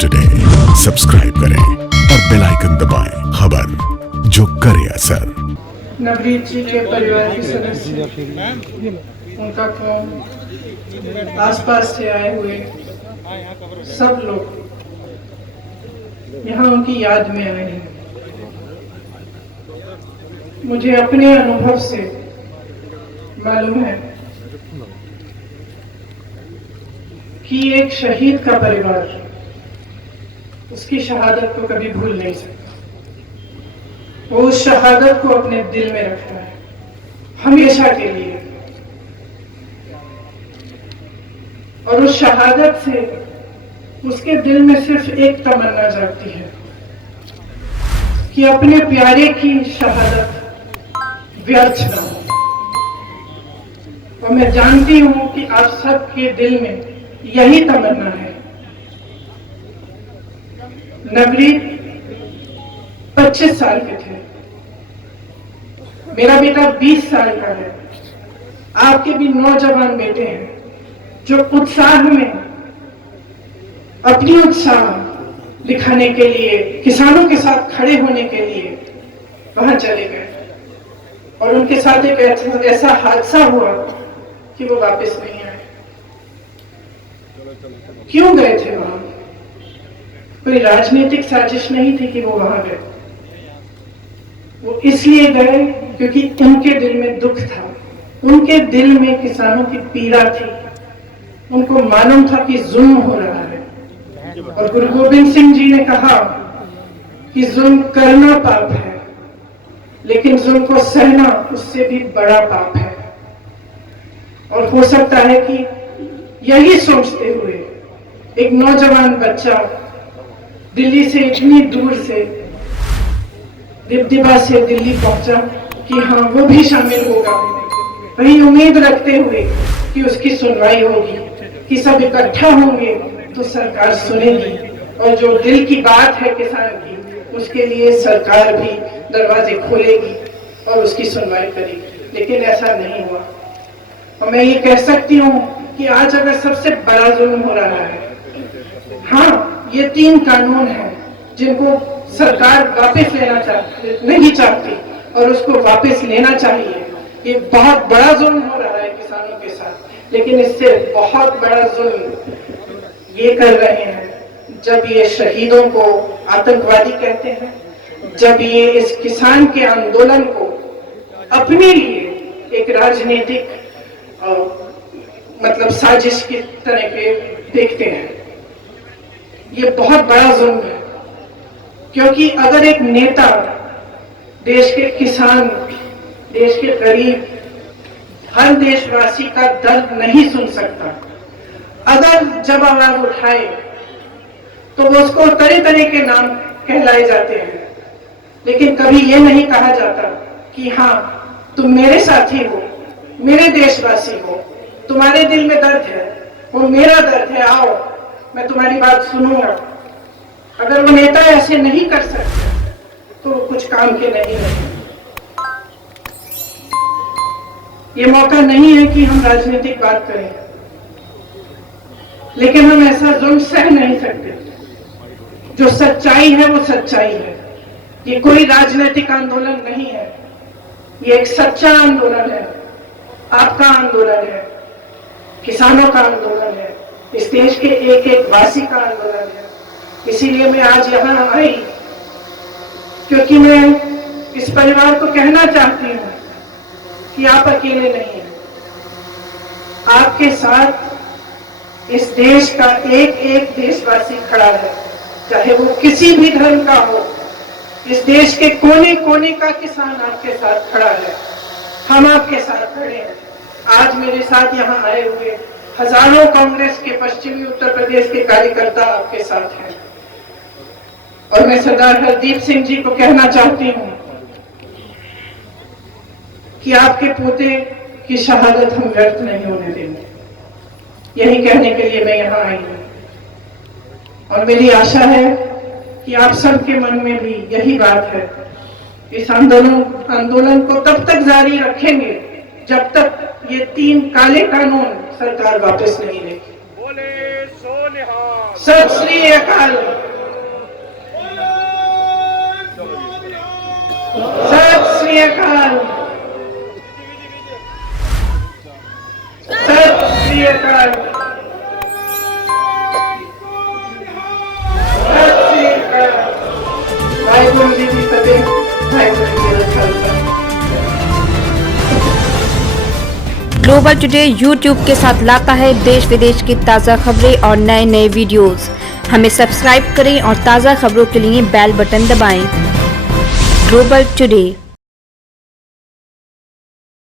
Today subscribe करें और bell icon दबाएं। खबर जो करे असर। नवरीत जी के परिवार के सदस्य, उनका कौम, आसपास से आए हुए सब लोग यहाँ उनकी याद में आए हैं। मुझे अपने अनुभव से मालूम है कि एक शहीद का परिवार उसकी शहादत को कभी भूल नहीं सकता। वो उस शहादत को अपने दिल में रखता है हमेशा के लिए, और उस शहादत से उसके दिल में सिर्फ एक तमन्ना जागती है कि अपने प्यारे की शहादत व्यर्थ न हो। और मैं जानती हूं कि आप सबके दिल में यही तमन्ना है। नवरीत 25 साल के थे, मेरा बेटा 20 साल का है। आपके भी नौजवान बेटे हैं जो उत्साह में अपनी उत्साह दिखाने के लिए, किसानों के साथ खड़े होने के लिए वहां चले गए, और उनके साथ एक ऐसा हादसा हुआ कि वो वापस नहीं आए। क्यों गए थे वहां? कोई राजनीतिक साजिश नहीं थी कि वो वहां गए। वो इसलिए गए क्योंकि उनके दिल में दुख था, उनके दिल में किसानों की पीड़ा थी। उनको मालूम था कि जुल्म हो रहा है, और गुरु गोविंद सिंह जी ने कहा कि जुल्म करना पाप है, लेकिन जुल्म को सहना उससे भी बड़ा पाप है। और हो सकता है कि यही सोचते हुए एक नौजवान बच्चा दिल्ली से इतनी दूर से, दिबदिबा से दिल्ली पहुंचा कि हाँ वो भी शामिल होगा, वही उम्मीद रखते हुए कि उसकी सुनवाई होगी, कि सब इकट्ठा होंगे तो सरकार सुनेगी, और जो दिल की बात है किसान की उसके लिए सरकार भी दरवाजे खोलेगी और उसकी सुनवाई करेगी। लेकिन ऐसा नहीं हुआ। और मैं ये कह सकती हूँ कि आज अगर सबसे बड़ा जुल्म हो रहा है, हाँ ये 3 कानून हैं जिनको सरकार वापस लेना नहीं चाहती और उसको वापस लेना चाहिए। ये बहुत बड़ा जुल्म हो रहा है किसानों के साथ, लेकिन इससे बहुत बड़ा जुल्म ये कर रहे हैं जब ये शहीदों को आतंकवादी कहते हैं, जब ये इस किसान के आंदोलन को अपने लिए एक राजनीतिक मतलब साजिश की तरह के देखते हैं। ये बहुत बड़ा जुल्म है, क्योंकि अगर एक नेता देश के किसान, देश के गरीब, हर देशवासी का दर्द नहीं सुन सकता, अगर जब आवाज उठाए तो वो उसको तरह तरह के नाम कहलाए जाते हैं, लेकिन कभी ये नहीं कहा जाता कि हाँ तुम मेरे साथी हो, मेरे देशवासी हो, तुम्हारे दिल में दर्द है, वो मेरा दर्द है, आओ मैं तुम्हारी बात सुनूंगा। अगर वो नेता ऐसे नहीं कर सकते तो वो कुछ काम के नहीं है। ये मौका नहीं है कि हम राजनीतिक बात करें, लेकिन हम ऐसा जुल्म सह नहीं सकते। जो सच्चाई है वो सच्चाई है। ये कोई राजनीतिक आंदोलन नहीं है, ये एक सच्चा आंदोलन है, आपका आंदोलन है, किसानों का आंदोलन है, इस देश के एक एक वासी का आंदोलन है। इसीलिए मैं आज यहाँ आई, क्योंकि मैं इस परिवार को कहना चाहती हूँ कि आप अकेले नहीं हैं। आपके साथ इस देश का एक एक देशवासी खड़ा है, चाहे वो किसी भी धर्म का हो। इस देश के कोने कोने का किसान आपके साथ खड़ा है, हम आपके साथ खड़े हैं। आज मेरे साथ यहाँ आए हुए हजारों कांग्रेस के पश्चिमी उत्तर प्रदेश के कार्यकर्ता आपके साथ हैं, और मैं सरदार हरदीप सिंह जी को कहना चाहती हूँ कि आपके पोते की शहादत हम व्यर्थ नहीं होने देंगे। यही कहने के लिए मैं यहाँ आई हूँ, और मेरी आशा है कि आप सबके मन में भी यही बात है। इस आंदोलन को तब तक जारी रखेंगे जब तक ये 3 काले कानून सरकार वापस नहीं लेगी। बोले सो निहाल। सत श्री अकाल। सत श्री अकाल। सत श्री अकाल। सत श्री अकाल। वाहिगुरु जी की फतेह। वाहिगुरु जी का खालसा। ग्लोबल टुडे यूट्यूब के साथ लाता है देश विदेश की ताज़ा खबरें और नए नए वीडियोस। हमें सब्सक्राइब करें और ताज़ा खबरों के लिए बेल बटन दबाएं। Global today.